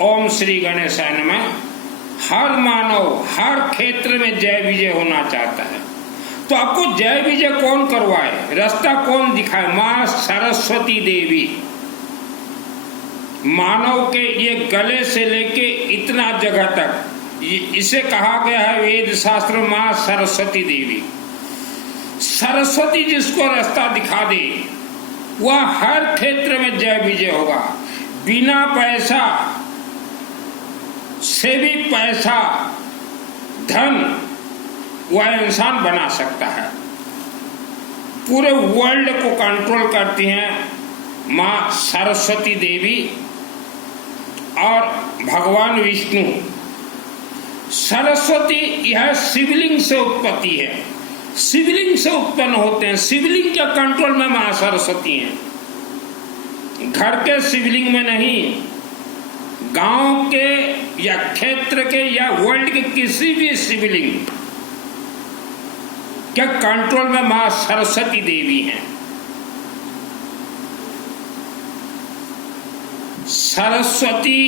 ओम श्री गणेशाय नमः। हर मानव हर क्षेत्र में जय विजय होना चाहता है, तो आपको जय विजय कौन करवाए, रास्ता कौन दिखाए? मां सरस्वती देवी। मानव के ये गले से लेके इतना जगह तक इसे कहा गया है वेद शास्त्र मां सरस्वती देवी। सरस्वती जिसको रास्ता दिखा दे वह हर क्षेत्र में जय विजय होगा। बिना पैसा से भी पैसा धन वह इंसान बना सकता है। पूरे वर्ल्ड को कंट्रोल करती हैं मां सरस्वती देवी और भगवान विष्णु। सरस्वती यह शिवलिंग से उत्पत्ति है, शिवलिंग से उत्पन्न होते हैं। शिवलिंग के कंट्रोल में मां सरस्वती हैं। घर के शिवलिंग में नहीं, गांव के या क्षेत्र के या वर्ल्ड के किसी भी शिवलिंग के कंट्रोल में मां सरस्वती देवी हैं। सरस्वती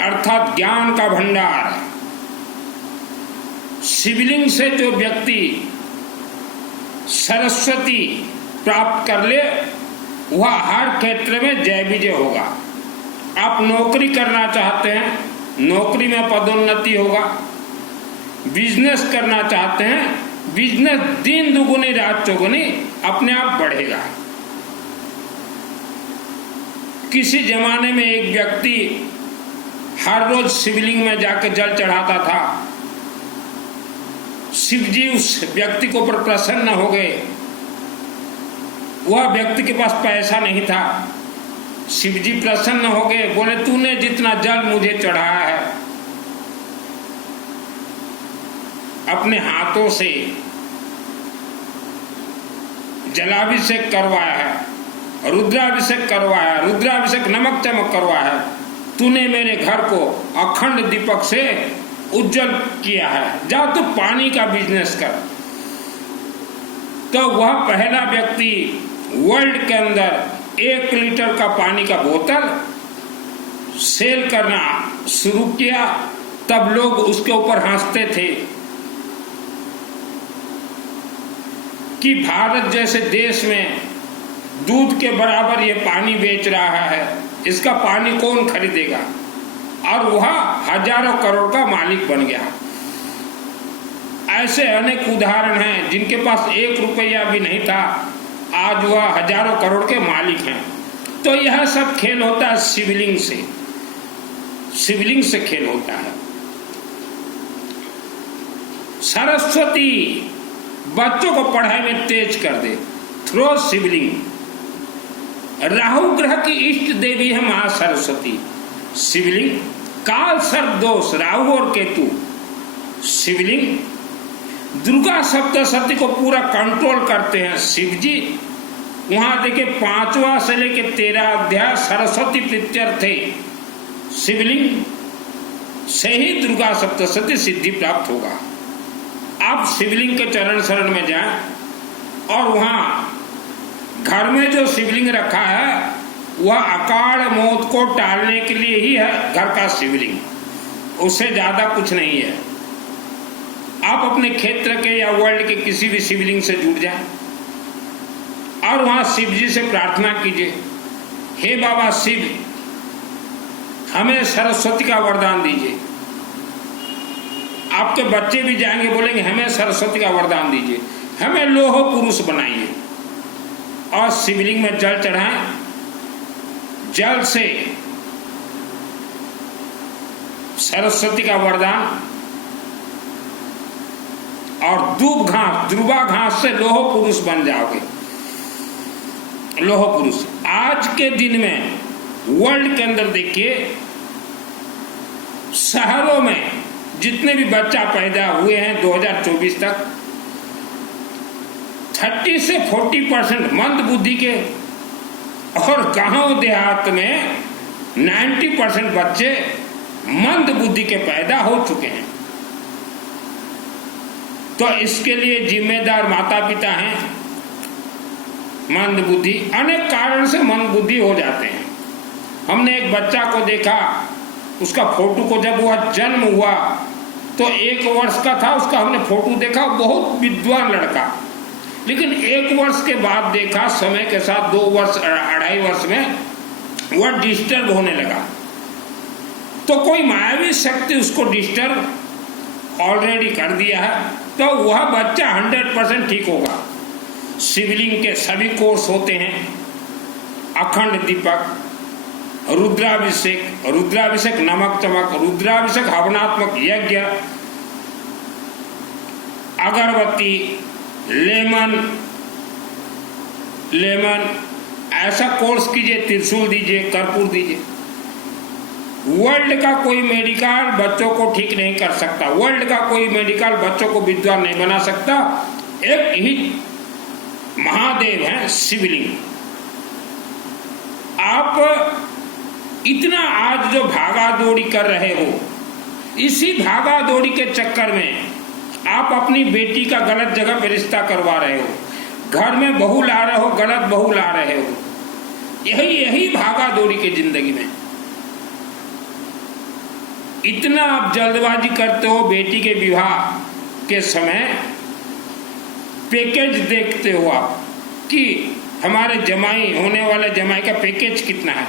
अर्थात ज्ञान का भंडार। शिवलिंग से जो व्यक्ति सरस्वती प्राप्त कर ले वह हर क्षेत्र में जय विजय होगा। आप नौकरी करना चाहते हैं, नौकरी में पदोन्नति होगा। बिजनेस करना चाहते हैं, बिजनेस दिन दुगुनी रात चौगुनी अपने आप बढ़ेगा। किसी जमाने में एक व्यक्ति हर रोज शिवलिंग में जाकर जल चढ़ाता था। शिव जी उस व्यक्ति को पर प्रसन्न हो गए। वह व्यक्ति के पास पैसा नहीं था। शिव जी प्रसन्न हो गए, बोले तूने जितना जल मुझे चढ़ाया है अपने हाथों से जलाभिषेक करवाया है, रुद्राभिषेक करवाया, रुद्राभिषेक नमक चमक करवाया है, तूने मेरे घर को अखंड दीपक से उज्जवल किया है, जा तू पानी का बिजनेस कर। तो वह पहला व्यक्ति वर्ल्ड के अंदर 1 लीटर का पानी का बोतल सेल करना शुरू किया। तब लोग उसके ऊपर हंसते थे कि भारत जैसे देश में दूध के बराबर ये पानी बेच रहा है, इसका पानी कौन खरीदेगा? और वह हजारों करोड़ का मालिक बन गया। ऐसे अनेक उदाहरण हैं जिनके पास 1 रुपया भी नहीं था, आज वह हजारों करोड़ के मालिक हैं। तो यह सब खेल होता है शिवलिंग से, शिवलिंग से खेल होता है। सरस्वती बच्चों को पढ़ाई में तेज कर दे थ्रो शिवलिंग। राहु ग्रह की इष्ट देवी है मां सरस्वती। शिवलिंग काल सर्प दोष राहु और केतु। शिवलिंग दुर्गा सप्तशती को पूरा कंट्रोल करते हैं शिव जी। वहां देखिए 5वां से लेके 13 अध्याय सरस्वती प्रीत्यर्थे शिवलिंग से ही दुर्गा सप्तशती सिद्धि प्राप्त होगा। आप शिवलिंग के चरण शरण में जाएं और वहां घर में जो शिवलिंग रखा है वह अकाल मौत को टालने के लिए ही है घर का शिवलिंग, उससे ज्यादा कुछ नहीं है। आप अपने क्षेत्र के या वर्ल्ड के किसी भी शिवलिंग से जुड़ जाएं और वहां शिव जी से प्रार्थना कीजिए, हे बाबा शिव हमें सरस्वती का वरदान दीजिए। आपके बच्चे भी जाएंगे बोलेंगे हमें सरस्वती का वरदान दीजिए, हमें लोह पुरुष बनाइए। और शिवलिंग में जल चढ़ाएं, जल से सरस्वती का वरदान और दूब घास ध्रुवा घास से लोह पुरुष बन जाओगे। लोह पुरुष आज के दिन में वर्ल्ड के अंदर देखिए शहरों में जितने भी बच्चा पैदा हुए हैं 2024 तक 30 से 40% मंद बुद्धि के, और गांव देहात में 90% बच्चे मंद बुद्धि के पैदा हो चुके हैं। तो इसके लिए जिम्मेदार माता पिता हैं। मंद बुद्धि अनेक कारण से मंद बुद्धि हो जाते हैं। हमने एक बच्चा को देखा, उसका फोटो को जब वह जन्म हुआ तो 1 वर्ष का था, उसका हमने फोटो देखा, बहुत विद्वान लड़का। लेकिन 1 वर्ष के बाद देखा, समय के साथ 2 वर्ष 2.5 वर्ष में वह डिस्टर्ब होने लगा। तो कोई मायावी शक्ति उसको डिस्टर्ब ऑलरेडी कर दिया है, तो वह बच्चा 100% ठीक होगा। शिवलिंग के सभी कोर्स होते हैं, अखंड दीपक, रुद्राभिषेक, रुद्राभिषेक नमक चमक, रुद्राभिषेक हवनात्मक यज्ञ, अगरबत्ती, लेमन ऐसा कोर्स कीजिए, त्रिशूल दीजिए, कर्पूर दीजिए। वर्ल्ड का कोई मेडिकल बच्चों को ठीक नहीं कर सकता, वर्ल्ड का कोई मेडिकल बच्चों को विद्वान नहीं बना सकता। एक ही महादेव है शिवलिंग। आप इतना आज जो भागा दौड़ी कर रहे हो, इसी भागा दौड़ी के चक्कर में आप अपनी बेटी का गलत जगह पे रिश्ता करवा रहे हो, घर में बहू ला रहे हो, गलत बहू ला रहे हो। यही भागा दौड़ी की जिंदगी में इतना आप जल्दबाजी करते हो। बेटी के विवाह के समय पैकेज देखते हो आप कि हमारे जमाई, होने वाले जमाई का पैकेज कितना है।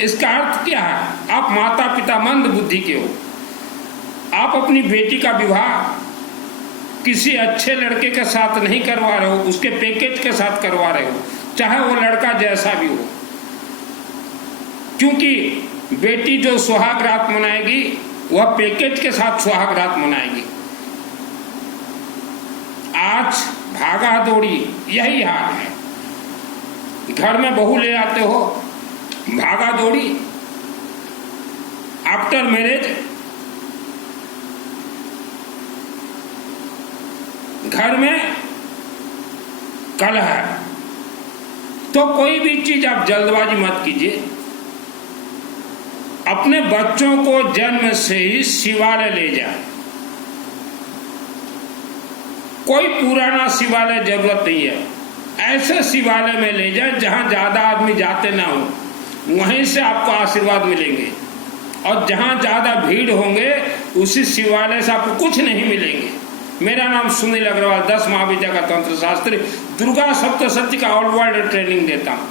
इसका अर्थ क्या है? आप माता पिता मंद बुद्धि के हो। आप अपनी बेटी का विवाह किसी अच्छे लड़के के साथ नहीं करवा रहे हो, उसके पैकेज के साथ करवा रहे हो, चाहे वो लड़का जैसा भी हो। क्योंकि बेटी जो सुहाग रात मनाएगी वह पैकेज के साथ सुहाग रात मनाएगी। आज भागा दौड़ी यही हाल है। घर में बहू ले आते हो, भागा दौड़ी, आफ्टर मैरिज घर में कलह है। तो कोई भी चीज आप जल्दबाजी मत कीजिए। अपने बच्चों को जन्म से ही शिवालय ले जाए। कोई पुराना शिवालय जरूरत नहीं है, ऐसे शिवालय में ले जाए जहां ज्यादा आदमी जाते ना हो, वहीं से आपको आशीर्वाद मिलेंगे। और जहां ज्यादा भीड़ होंगे उसी शिवालय से आपको कुछ नहीं मिलेंगे। मेरा नाम सुनील अग्रवाल, 10 महाविद्या का तंत्र शास्त्री, दुर्गा सप्तशती का ऑल वर्ल्ड ट्रेनिंग देता हूँ।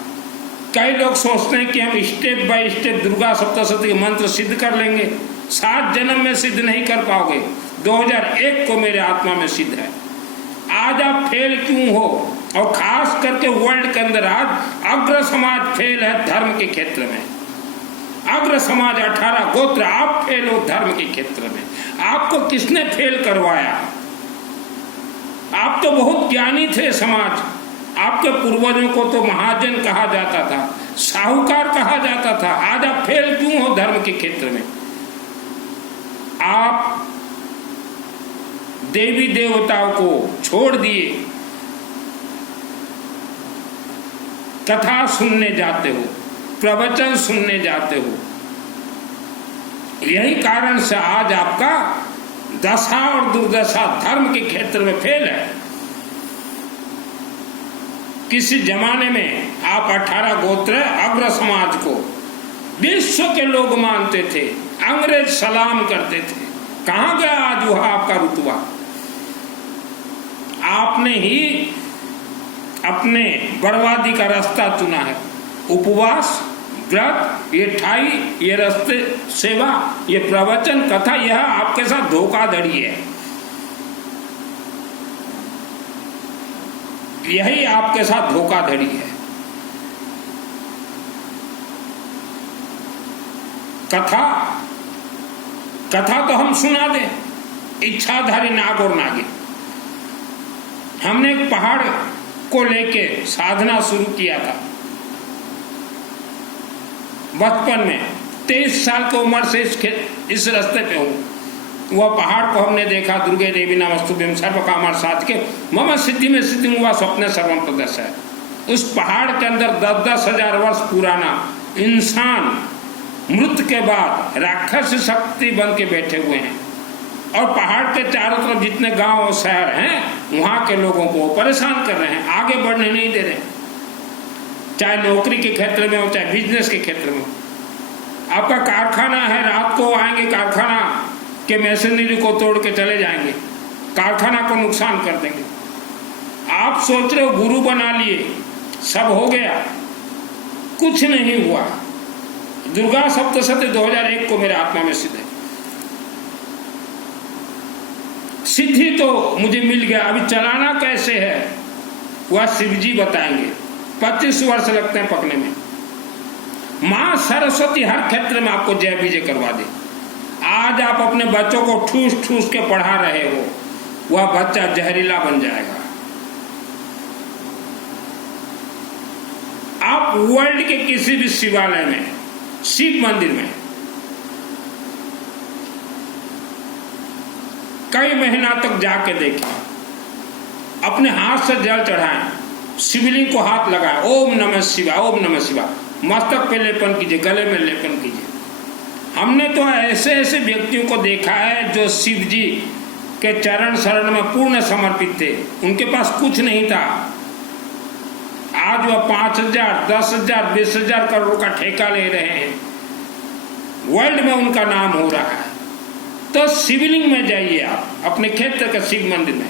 कई लोग सोचते हैं कि हम step by step Durga Saptashati के मंत्र सिद्ध कर लेंगे। 7 जन्म में सिद्ध नहीं कर पाओगे, 2001 को मेरे आत्मा में सिद्ध है। आज आप फेल क्यों हो? और खास करके वर्ल्ड के अंदर आज अग्र समाज फेल है धर्म के क्षेत्र में। अग्र समाज 18 गोत्र, आप फेल हो धर्म के क्षेत्र में। आपको किसने फेल करवाया? आप तो बहुत ज्ञानी थे समाज। आपके पूर्वजों को तो महाजन कहा जाता था, साहूकार कहा जाता था। आज आप फेल क्यों हो धर्म के क्षेत्र में? आप देवी देवताओं को छोड़ दिए, कथा सुनने जाते हो, प्रवचन सुनने जाते हो। यही कारण से आज आपका दशा और दुर्दशा धर्म के क्षेत्र में फेल है। किसी जमाने में आप 18 गोत्र अग्र समाज को विश्व के लोग मानते थे, अंग्रेज सलाम करते थे। कहां गया आज वह आपका रुतबा? आपने ही अपने बर्बादी का रास्ता चुना है। उपवास, व्रत, ये ठाई, ये रास्ते, सेवा, ये प्रवचन, कथा, यह आपके साथ धोखाधड़ी है। यही आपके साथ धोखाधड़ी है। कथा तो हम सुना दें, इच्छाधारी नाग और नागिन। हमने एक पहाड़ को लेके साधना शुरू किया था बचपन में। 23 साल की उम्र से इस रास्ते पे हूँ। वह पहाड़ को हमने देखा, दुर्गे देवी नमस्तुभ्यं सर्वकामार्थ साधिके मम सिद्धि में सिद्धि हुआ स्वप्न सर्वम प्रदर्श है। उस पहाड़ के अंदर 10-10 हजार वर्ष पुराना इंसान मृत्यु के बाद राक्षस शक्ति बन के बैठे हुए हैं। और पहाड़ के चारों तरफ जितने गांव और शहर हैं वहां के लोगों को परेशान कर रहे हैं, आगे बढ़ने नहीं दे रहे। चाहे नौकरी के क्षेत्र में हो, चाहे बिजनेस के क्षेत्र में हो। आपका कारखाना है, रात को आएंगे, कारखाना के मशीनरी को तोड़ के चले जाएंगे, कारखाना को नुकसान कर देंगे। आप सोच रहे हो गुरु बना लिए, सब हो गया, कुछ नहीं हुआ। दुर्गा सप्तशती 2001 को मेरे आत्मा में सिद्ध है। सिद्धि तो मुझे मिल गया, अभी चलाना कैसे है वह शिव जी बताएंगे। 25 वर्ष लगते हैं पकने में। मां सरस्वती हर क्षेत्र में आपको जय विजय करवा दे। आज आप अपने बच्चों को ठूस ठूस के पढ़ा रहे हो, वह बच्चा जहरीला बन जाएगा। आप वर्ल्ड के किसी भी शिवालय में, शिव मंदिर में कई महीना तक जाके देखें, अपने हाथ से जल चढ़ाएं, शिवलिंग को हाथ लगाएं, ओम नमः शिवाय, ओम नमः शिवाय, मस्तक पे लेपन कीजिए, गले में लेपन कीजिए। हमने तो ऐसे ऐसे व्यक्तियों को देखा है जो शिव जी के चरण शरण में पूर्ण समर्पित थे, उनके पास कुछ नहीं था। आज वह 5,000, 10,000, 20,000 करोड़ का ठेका ले रहे हैं, वर्ल्ड में उनका नाम हो रहा है। तो शिवलिंग में जाइए आप, अपने क्षेत्र के शिव मंदिर में,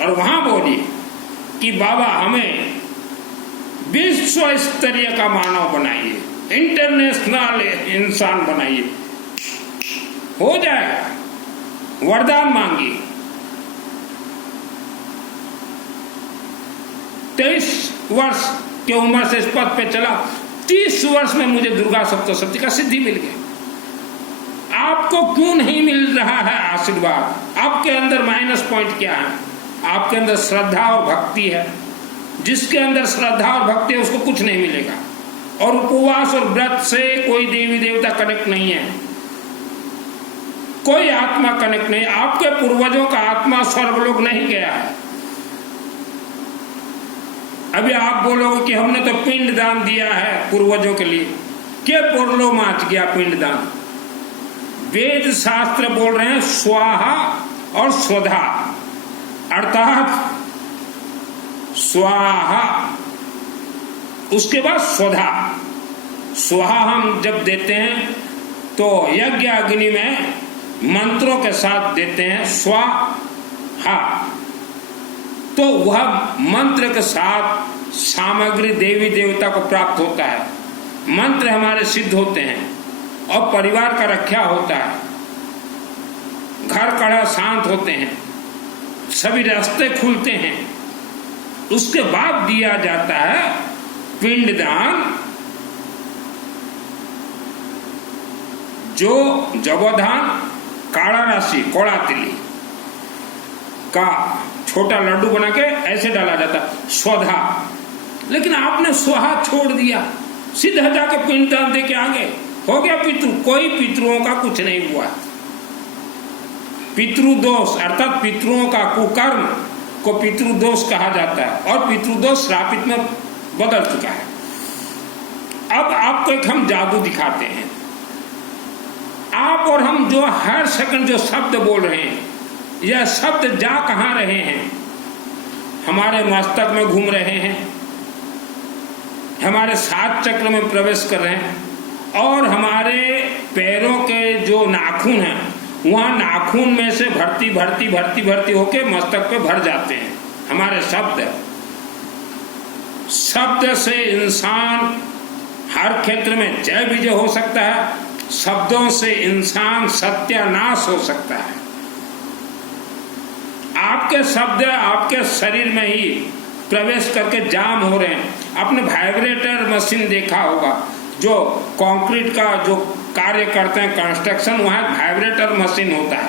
और वहां बोलिए कि बाबा हमें विश्व स्तरीय का मानव बनाइए, इंटरनेशनल इंसान बनाइए। हो जाएगा, वरदान मांगिए। 23 वर्ष की उम्र से इस पद पे चला, 30 वर्ष में मुझे दुर्गा सप्तशती का सिद्धि मिल गया। आपको क्यों नहीं मिल रहा है आशीर्वाद? आपके अंदर माइनस पॉइंट क्या है? आपके अंदर श्रद्धा और भक्ति है। जिसके अंदर श्रद्धा और भक्ति है उसको कुछ नहीं मिलेगा। और उपवास और व्रत से कोई देवी देवता कनेक्ट नहीं है, कोई आत्मा कनेक्ट नहीं। आपके पूर्वजों का आत्मा स्वर्गलोक नहीं गया है। अभी आप बोलोगे कि हमने तो पिंड दान दिया है पूर्वजों के लिए, के पुरलो माच गया पिंड दान। वेद शास्त्र बोल रहे हैं स्वाहा और स्वधा, अर्थात स्वाहा उसके बाद स्वधा। स्वाहा हम जब देते हैं तो यज्ञ अग्नि में मंत्रों के साथ देते हैं स्वाहा, तो वह मंत्र के साथ सामग्री देवी देवता को प्राप्त होता है। मंत्र हमारे सिद्ध होते हैं और परिवार का रक्षा होता है, घर कड़ा शांत होते हैं, सभी रास्ते खुलते हैं। उसके बाद दिया जाता है पिंडदान, जो जगोधान, काड़ा राशि, कोड़ा तिली का छोटा लड्डू बना के ऐसे डाला जाता है, स्वधा। लेकिन आपने स्वाहा छोड़ दिया, सीधा जाके पिंडदान दे के आ गए, हो गया पितृ। कोई पितृओं का कुछ नहीं हुआ। पितृदोष अर्थात पितृओं का कुकर्म को पितृदोष कहा जाता है और पितृदोष श्रापित में बदल चुका है। अब आपको एक हम जादू दिखाते हैं। आप और हम जो हर सेकंड जो शब्द बोल रहे हैं, यह शब्द जा कहां रहे हैं? हमारे मस्तक में घूम रहे हैं, हमारे 7 चक्र में प्रवेश कर रहे हैं, और हमारे पैरों के जो नाखून हैं वहां नाखून में से भर्ती भर्ती भर्ती भर्ती होके मस्तक पे भर जाते हैं हमारे शब्द। शब्द से इंसान हर क्षेत्र में जय विजय हो सकता है, शब्दों से इंसान सत्यानाश हो सकता है। आपके शब्द आपके शरीर में ही प्रवेश करके जाम हो रहे हैं। आपने वाइब्रेटर मशीन देखा होगा, जो कंक्रीट का जो कार्य करते हैं कंस्ट्रक्शन, वहां वाइब्रेटर मशीन होता है।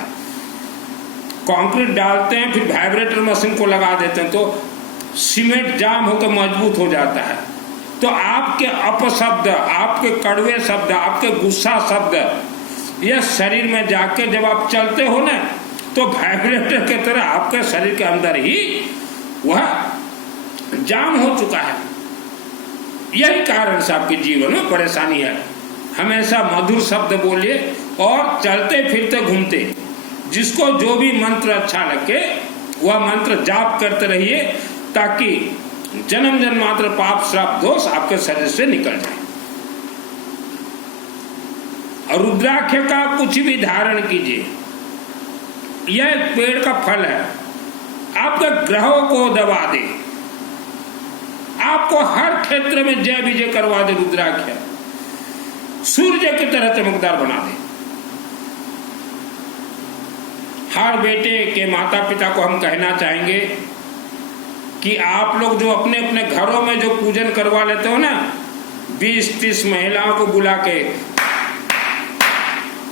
कंक्रीट डालते हैं, फिर वाइब्रेटर मशीन को लगा देते हैं, तो सीमेंट जाम होकर मजबूत हो जाता है। तो आपके अपशब्द, आपके कड़वे शब्द, आपके गुस्सा शब्द, यह शरीर में जाके जब आप चलते हो ना, तो वाइब्रेटर की तरह आपके शरीर के अंदर ही वह जाम हो चुका है। यही कारण से आपके जीवन में परेशानी है। हमेशा मधुर शब्द बोलिए और चलते फिरते घूमते जिसको जो भी मंत्र अच्छा लगे वह मंत्र जाप करते रहिए, ताकि जन्म जन्मांतर पाप श्राप दोष आपके शरीर से निकल जाए। और रुद्राक्ष का कुछ भी धारण कीजिए, यह एक पेड़ का फल है, आपके ग्रहों को दबा दे, आपको हर क्षेत्र में जय विजय करवा दे। रुद्राक्ष सूर्य की तरह चमकदार बना दे। हर बेटे के माता पिता को हम कहना चाहेंगे कि आप लोग जो अपने अपने घरों में जो पूजन करवा लेते हो ना, 20-30 महिलाओं को बुला के,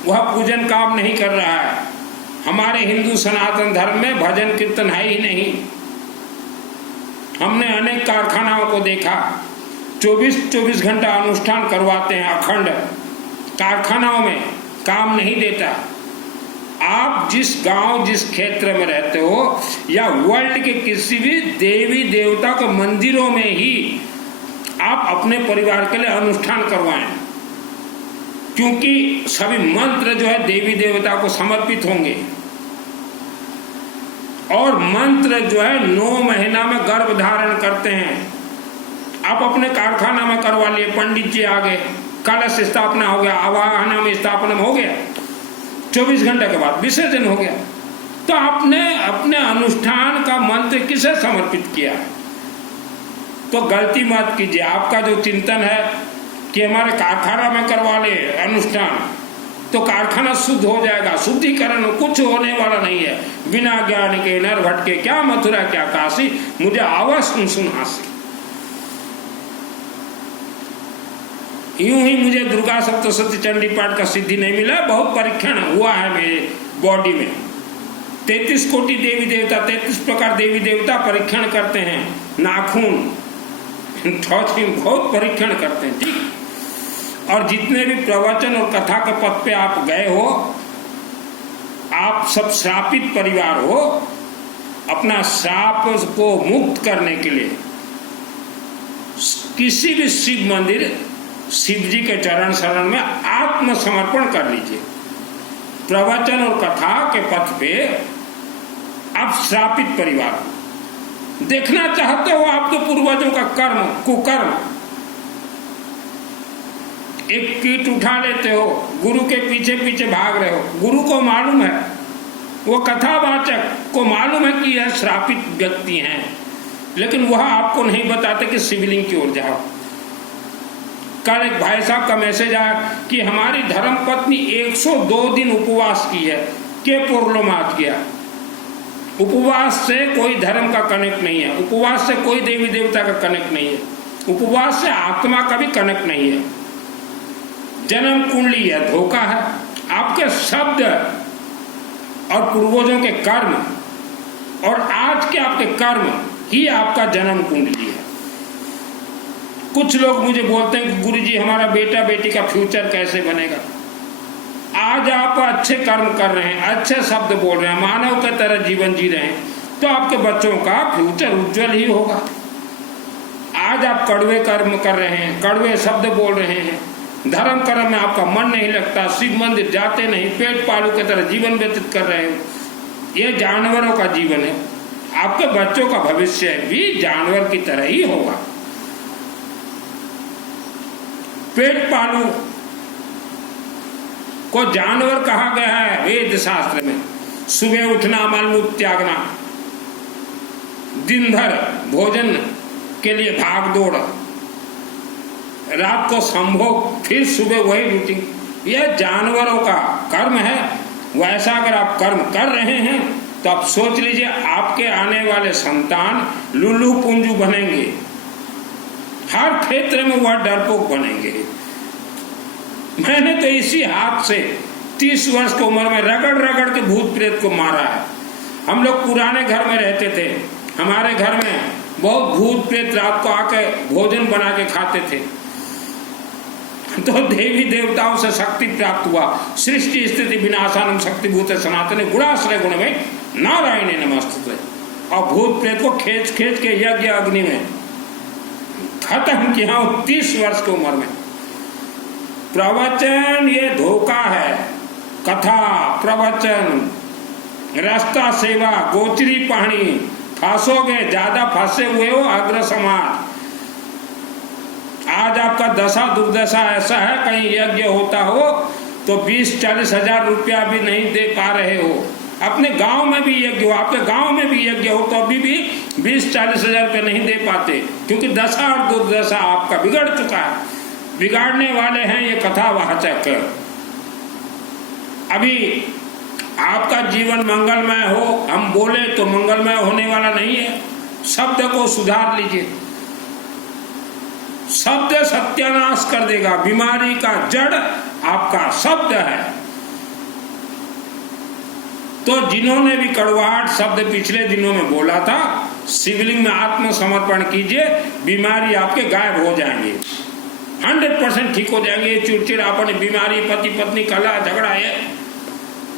वह पूजन काम नहीं कर रहा है। हमारे हिंदू सनातन धर्म में भजन कीर्तन है ही नहीं। हमने अनेक कारखानाओं को देखा, 24-24 घंटा अनुष्ठान करवाते हैं अखंड, कारखानाओं में काम नहीं देता। आप जिस गांव जिस क्षेत्र में रहते हो या वर्ल्ड के किसी भी देवी देवता के मंदिरों में ही आप अपने परिवार के लिए अनुष्ठान करवाएं, क्योंकि सभी मंत्र जो है देवी देवता को समर्पित होंगे। और मंत्र जो है 9 महीना में गर्भ धारण करते हैं। आप अपने कारखाना में करवा लिए, पंडित जी आ गए, कलश स्थापना हो गया, आवाहन में स्थापना हो गया, 24 घंटे के बाद विसर्जन हो गया। तो आपने अपने अनुष्ठान का मंत्र किसे समर्पित किया? तो गलती मत कीजिए। आपका जो चिंतन है कि हमारे कारखाना में करवा ले अनुष्ठान, तो कारखाना शुद्ध हो जाएगा, शुद्धिकरण कुछ होने वाला नहीं है। बिना ज्ञान के नर भटके, क्या मथुरा क्या काशी, मुझे आवाज सुन हासी। यूं ही मुझे दुर्गा सप्तशती चंडी पाठ का सिद्धि नहीं मिला, बहुत परीक्षण हुआ है मेरे बॉडी में। 33 कोटि देवी देवता, 33 प्रकार देवी देवता परीक्षण करते हैं, नाखून बहुत परीक्षण करते हैं, ठीक। और जितने भी प्रवचन और कथा के पथ पे आप गए हो, आप सब श्रापित परिवार हो। अपना श्राप को मुक्त करने के लिए किसी भी शिव मंदिर, शिव जी के चरण शरण में आत्मसमर्पण कर लीजिए। प्रवचन और कथा के पथ पे आप श्रापित परिवार देखना चाहते हो, आपके पूर्वजों का कर्म कुकर्म, एक कीट उठा लेते हो, गुरु के पीछे पीछे भाग रहे हो। गुरु को मालूम है, वो कथावाचक को मालूम है कि यह श्रापित व्यक्ति हैं, लेकिन वह आपको नहीं बताते कि शिवलिंग की ओर जाओ। कल एक भाई साहब का मैसेज आया कि हमारी धर्म पत्नी 102 दिन उपवास की है, के पूर्णमात किया। उपवास से कोई धर्म का कनेक्ट नहीं है, उपवास से कोई देवी देवता का कनेक्ट नहीं है, उपवास से आत्मा का भी कनेक्ट नहीं है। जन्म कुंडली है, धोखा है। आपके शब्द और पूर्वजों के कर्म और आज के आपके कर्म ही आपका जन्म कुंडली है। कुछ लोग मुझे बोलते हैं कि गुरुजी हमारा बेटा बेटी का फ्यूचर कैसे बनेगा। आज आप अच्छे कर्म कर रहे हैं, अच्छे शब्द बोल रहे हैं, मानव की तरह जीवन जी रहे हैं, तो आपके बच्चों का फ्यूचर उज्जवल ही होगा। आज आप कड़वे कर्म कर रहे हैं, कड़वे शब्द बोल रहे हैं, धर्म कर्म में आपका मन नहीं लगता, शिव मंदिर जाते नहीं, पेट पालू की तरह जीवन व्यतीत कर रहे हो, ये जानवरों का जीवन है। आपके बच्चों का भविष्य भी जानवर की तरह ही होगा। पेट पालू को जानवर कहा गया है वेद शास्त्र में। सुबह उठना, मलमूत्र त्यागना, दिन भर भोजन के लिए भाग दौड़, रात को संभोग, फिर सुबह वही रूटीन, यह जानवरों का कर्म है। वैसा अगर आप कर्म कर रहे हैं तो आप सोच लीजिए आपके आने वाले संतान लुल्लू पुंजू बनेंगे, हर क्षेत्र में वह डरपोक बनेंगे। मैंने तो इसी हाथ से 30 वर्ष की उम्र में रगड़ रगड़ के भूत प्रेत को मारा है। हम लोग पुराने घर में रहते थे, हमारे घर में बहुत भूत प्रेत रात को आके भोजन बना के खाते थे, तो देवी देवताओं से शक्ति प्राप्त हुआ। सृष्टि स्थिति विनाशानम शक्तिभूत सनातन गुणाश्रय गुण में नारायण नमस्ते। और भूत प्रेत को खींच खींच के यज्ञ अग्नि में खत्म किया 30 वर्ष की उम्र में। प्रवचन ये धोखा है, कथा प्रवचन, रास्ता सेवा, गोचरी पानी, फंसोगे, ज्यादा फंसे हुए हो अग्र समाज। आज आपका दशा दुर्दशा ऐसा है, कहीं यज्ञ होता हो तो 20-40 हजार रुपया भी नहीं दे पा रहे हो, अपने गांव में भी यज्ञ हो, आपके गांव में भी यज्ञ हो, तो अभी भी 20-40 हजार रुपये नहीं दे पाते, क्योंकि दशा और दुर्दशा आपका बिगड़ चुका है। बिगाड़ने वाले हैं ये कथावाचक। अभी आपका जीवन मंगलमय हो, हम बोले तो मंगलमय होने वाला नहीं है। शब्द को सुधार लीजिए, शब्द सत्यानाश कर देगा। बीमारी का जड़ आपका शब्द है। तो जिन्होंने भी कड़वाहट शब्द पिछले दिनों में बोला था, शिवलिंग में आत्मसमर्पण कीजिए, बीमारी आपके गायब हो जाएंगे, 100% ठीक हो जाएंगे। चिड़चिड़ापन, बीमारी, पति पत्नी कलह झगड़ा है,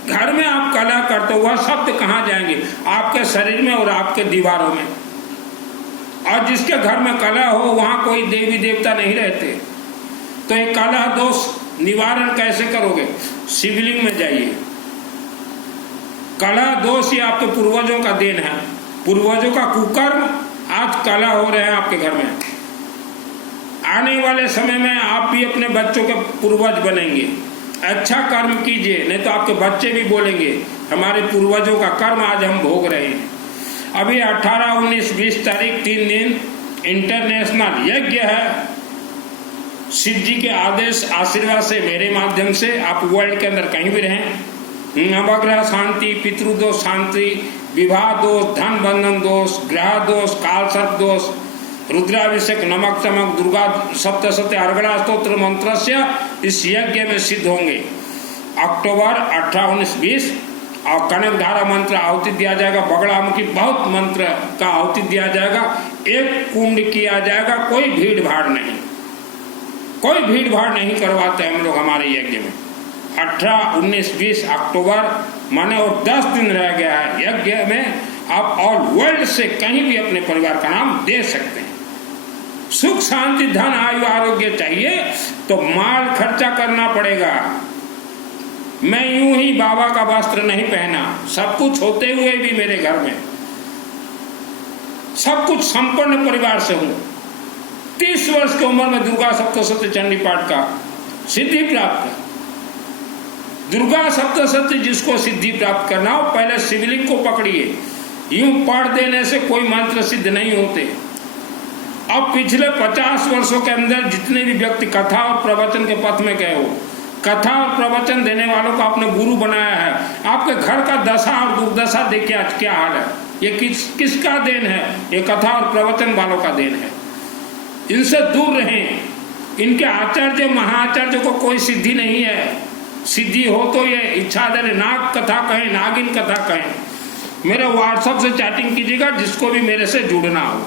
घर में आप कलह करते हुआ शब्द कहाँ जाएंगे? आपके शरीर में और आपके दीवारों में। और जिसके घर में कलह हो वहां कोई देवी देवता नहीं रहते, तो ये कलह दोष निवारण कैसे करोगे? शिवलिंग में जाइए। कलह दोष ये आपके पूर्वजों का देन है, पूर्वजों का कुकर्म आज कलह हो रहे हैं आपके घर में। आने वाले समय में आप भी अपने बच्चों के पूर्वज बनेंगे। अच्छा कर्म कीजिए, नहीं तो आपके बच्चे भी बोलेंगे हमारे पूर्वजों का कर्म आज हम भोग रहे हैं। अभी 18, 19, 20 तारीख 3 दिन इंटरनेशनल यज्ञ है। शिव जी के आदेश आशीर्वाद से, मेरे माध्यम से आप वर्ल्ड के अंदर कहीं भी रहें, नवग्रह शांति, पितृदोष शांति, विवाह दोष, धन बंधन दोष, ग्रह दोष, काल सर्प दोष, रुद्राभिषेक, नमक चमक, दुर्गा सप्तशती अर्गणा स्तोत्र मंत्र से इस यज्ञ में सिद्ध होंगे। अक्टूबर 18, 19, 20 और कनक धारा मंत्र आहुति दिया जाएगा। बगड़ामुखी बहुत मंत्र का आहुति दिया जाएगा। एक कुंड किया जाएगा, कोई भीड़ भाड़ नहीं, कोई भीड़ भाड़ नहीं करवाते हम लोग हमारे यज्ञ में। 18, 19, 20 अक्टूबर माने और 10 दिन रह गया है यज्ञ में। आप ऑल वर्ल्ड से कहीं भी अपने परिवार का नाम दे सकते हैं। सुख शांति धन आयु आरोग्य चाहिए तो माल खर्चा करना पड़ेगा। मैं यूं ही बाबा का वस्त्र नहीं पहना, सब कुछ होते हुए भी मेरे घर में सब कुछ संपन्न परिवार से हूं। 30 वर्ष की उम्र में दुर्गा सप्तशती चंडी पाठ का सिद्धि प्राप्त। दुर्गा सप्तशती जिसको सिद्धि प्राप्त करना हो, पहले शिवलिंग को पकड़िए। यूं पढ़ देने से कोई मंत्र सिद्ध नहीं होते। अब पिछले 50 वर्षों के अंदर जितने भी व्यक्ति कथा और प्रवचन के पथ में गए हो, कथा और प्रवचन देने वालों को आपने गुरु बनाया है। आपके घर का दशा और दुर्दशा देखिए आज क्या हाल है। ये किसका देन है? ये कथा और प्रवचन वालों का देन है। इनसे दूर रहें। इनके आचार्य महाआचार्य को कोई सिद्धि नहीं है। सिद्धि हो तो ये इच्छाधारी नाग कथा कहें, नागिन कथा कहें। मेरे व्हाट्सएप से चैटिंग कीजिएगा जिसको भी मेरे से जुड़ना हो।